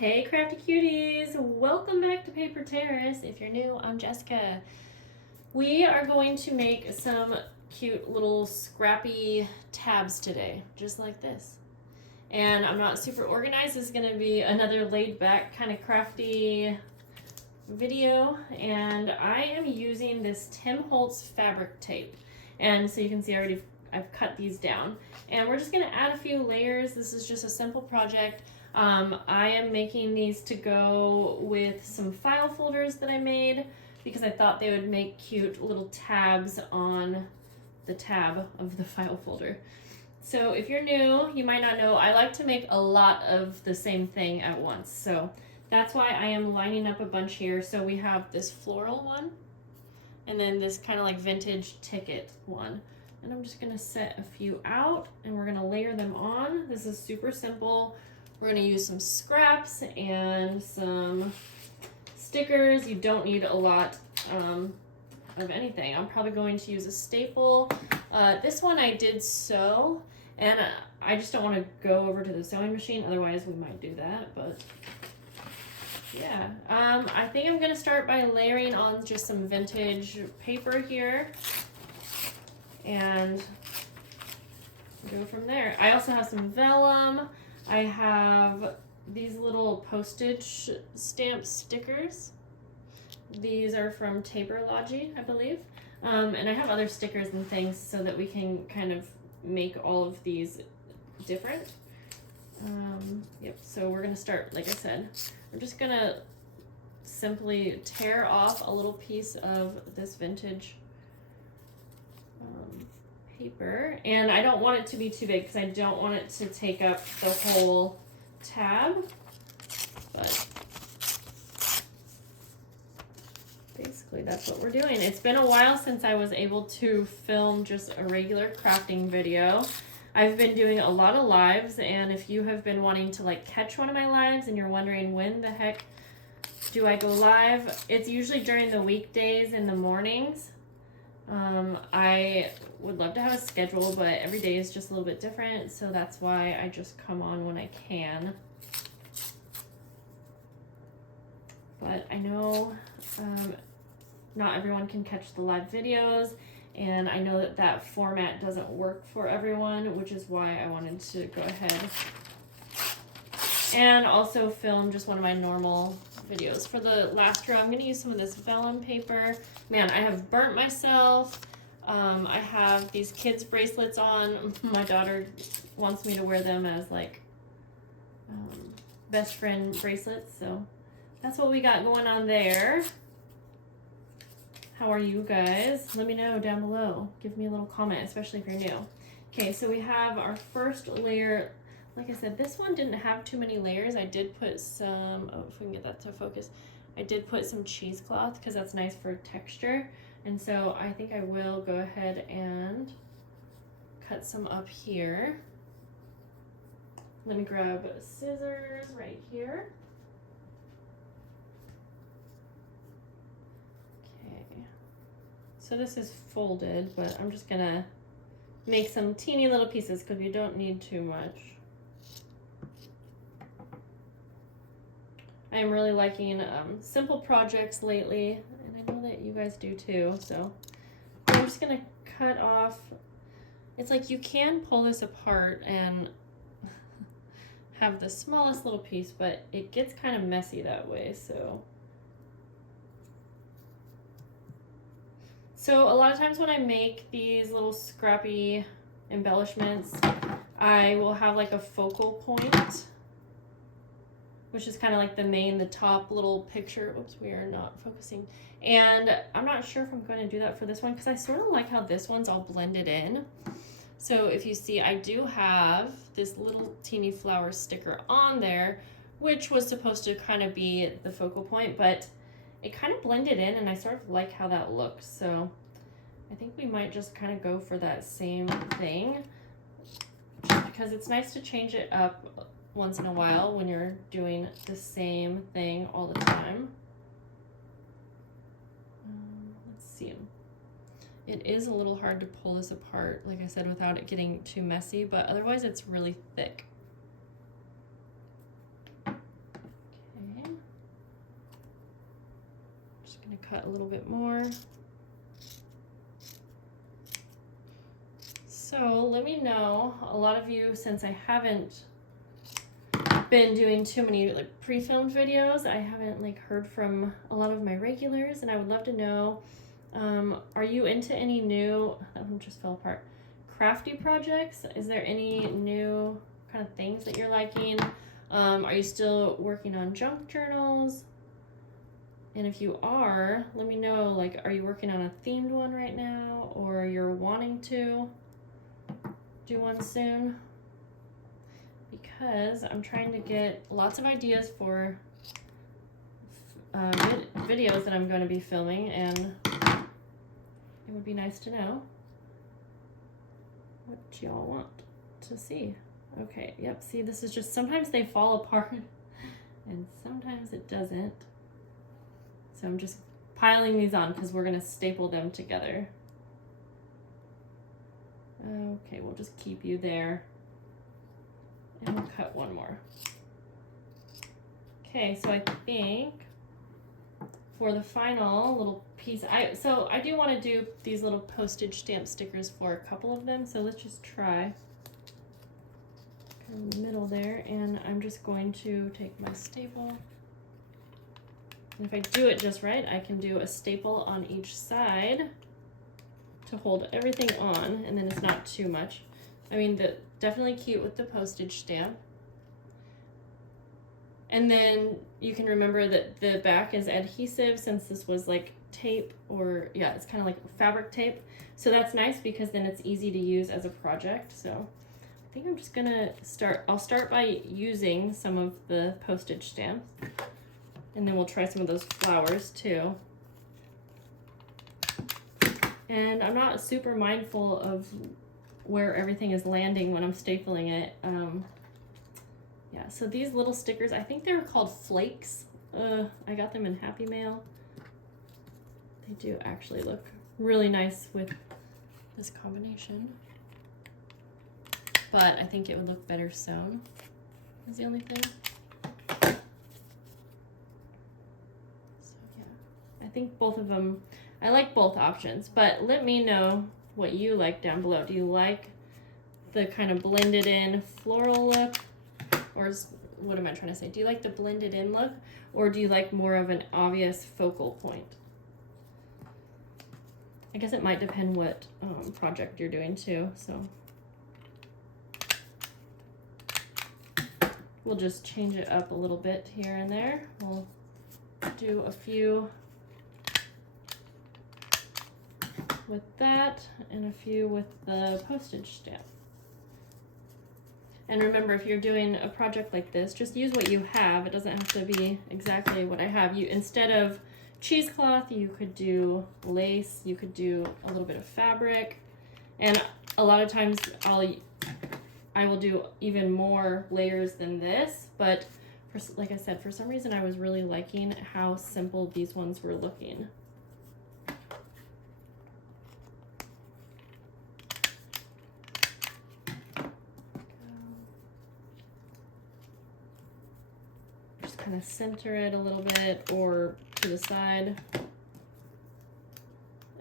Hey crafty cuties, welcome back to Paper Terrace. If you're new, I'm Jessica. We are going to make some cute little scrappy tabs today, just like this. And I'm not super organized. This is going to be another laid back kind of crafty video. And I am using this Tim Holtz fabric tape. And so you can see I've cut these down. And we're just going to add a few layers. This is just a simple project. I am making these to go with some file folders that I made because I thought they would make cute little tabs on the tab of the file folder. So if you're new, you might not know, I like to make a lot of the same thing at once. So that's why I am lining up a bunch here. So we have this floral one and then this kind of like vintage ticket one. And I'm just gonna set a few out and we're gonna layer them on. This is super simple. We're gonna use some scraps and some stickers. You don't need a lot of anything. I'm probably going to use a staple. This one I did sew, and I just don't want to go over to the sewing machine. Otherwise, we might do that. But yeah, I think I'm gonna start by layering on just some vintage paper here, and go from there. I also have some vellum. I have these little postage stamp stickers. These are from Taperlogy, I believe. And I have other stickers and things so that we can kind of make all of these different. Yep, so we're gonna start, like I said. I'm just gonna simply tear off a little piece of this vintage paper, and I don't want it to be too big because I don't want it to take up the whole tab, but basically that's what we're doing. It's been a while since I was able to film just a regular crafting video. I've been doing a lot of lives, and if you have been wanting to like catch one of my lives and you're wondering when the heck do I go live, it's usually during the weekdays in the mornings. I would love to have a schedule, but every day is just a little bit different, so that's why I just come on when I can. But I know not everyone can catch the live videos, and I know that that format doesn't work for everyone, which is why I wanted to go ahead and also film just one of my normal videos. For the last row, I'm going to use some of this vellum paper. Man, I have burnt myself. I have these kids bracelets on. My daughter wants me to wear them as like best friend bracelets, so that's what we got going on there. How are you guys? Let me know down below. Give me a little comment, especially if you're new. Okay, so we have our first layer. Like I said, this one didn't have too many layers. I did put some, oh, if we can get that to focus, I did put some cheesecloth because that's nice for texture. And so I think I will go ahead and cut some up here. Let me grab scissors right here. Okay. So this is folded, but I'm just gonna make some teeny little pieces because you don't need too much. I am really liking simple projects lately, and I know that you guys do too, so I'm just gonna cut off. It's like you can pull this apart and have the smallest little piece, but it gets kind of messy that way, so a lot of times when I make these little scrappy embellishments, I will have like a focal point, which is kind of like the top little picture. Oops, we are not focusing. And I'm not sure if I'm going to do that for this one because I sort of like how this one's all blended in. So if you see, I do have this little teeny flower sticker on there, which was supposed to kind of be the focal point, but it kind of blended in and I sort of like how that looks. So I think we might just kind of go for that same thing just because it's nice to change it up once in a while when you're doing the same thing all the time. Let's see. It is a little hard to pull this apart, like I said, without it getting too messy, but otherwise it's really thick. gonna cut a little bit more. So let me know, a lot of you, since I haven't been doing too many like pre-filmed videos, I haven't like heard from a lot of my regulars, and I would love to know, are you into any new, that one just fell apart, crafty projects? Is there any new kind of things that you're liking? Are you still working on junk journals? And if you are, let me know, like, are you working on a themed one right now, or you're wanting to do one soon? Because I'm trying to get lots of ideas for videos that I'm going to be filming, and it would be nice to know what y'all want to see. Okay, yep, see, this is just, sometimes they fall apart and sometimes it doesn't. So I'm just piling these on because we're going to staple them together. Okay, we'll just keep you there. And we'll cut one more. Okay, so I think for the final little piece, I do want to do these little postage stamp stickers for a couple of them, so let's just try. In the middle there, and I'm just going to take my staple. And if I do it just right, I can do a staple on each side to hold everything on, and then it's not too much. I mean, definitely cute with the postage stamp. And then you can remember that the back is adhesive, since this was like tape, or yeah, it's kind of like fabric tape. So that's nice because then it's easy to use as a project. So I think I'm just gonna I'll start by using some of the postage stamps, and then we'll try some of those flowers too. And I'm not super mindful of where everything is landing when I'm stapling it. Yeah, so these little stickers, I think they're called flakes. I got them in Happy Mail. They do actually look really nice with this combination. But I think it would look better sewn, is the only thing. So yeah, I think both of them, I like both options, but let me know what you like down below. Do you like the kind of blended in floral look, or what am I trying to say? Do you like the blended in look, or do you like more of an obvious focal point? I guess it might depend what project you're doing too, so. We'll just change it up a little bit here and there. We'll do a few with that and a few with the postage stamp. And remember, if you're doing a project like this, just use what you have. It doesn't have to be exactly what I have. You, instead of cheesecloth, you could do lace, you could do a little bit of fabric, and a lot of times I will do even more layers than this, but like I said, for some reason I was really liking how simple these ones were looking. Just kind of center it a little bit or to the side.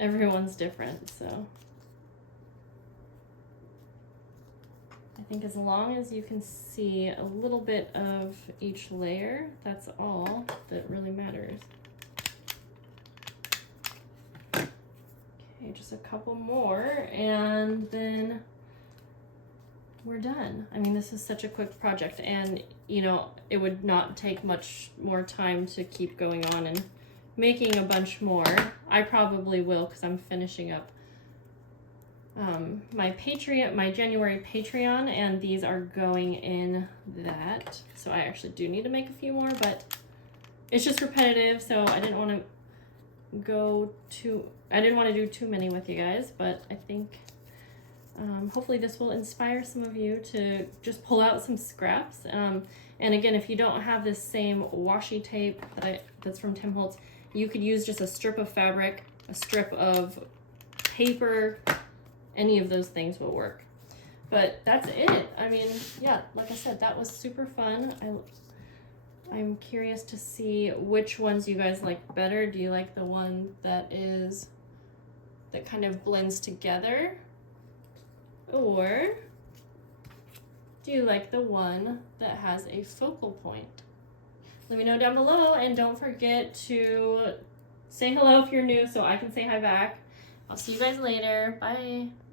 Everyone's different, so. I think as long as you can see a little bit of each layer, that's all that really matters. Okay, just a couple more and then we're done. I mean, this is such a quick project, and you know, it would not take much more time to keep going on and making a bunch more. I probably will, because I'm finishing up my January Patreon, and these are going in that. So I actually do need to make a few more, but it's just repetitive, so I didn't want to do too many with you guys, but I think hopefully this will inspire some of you to just pull out some scraps. And again, if you don't have this same washi tape that's from Tim Holtz, you could use just a strip of fabric, a strip of paper. Any of those things will work. But that's it. I mean, yeah, like I said, that was super fun. I'm curious to see which ones you guys like better. Do you like the one that kind of blends together? Or do you like the one that has a focal point? Let me know down below, and don't forget to say hello if you're new so I can say hi back. I'll see you guys later. Bye.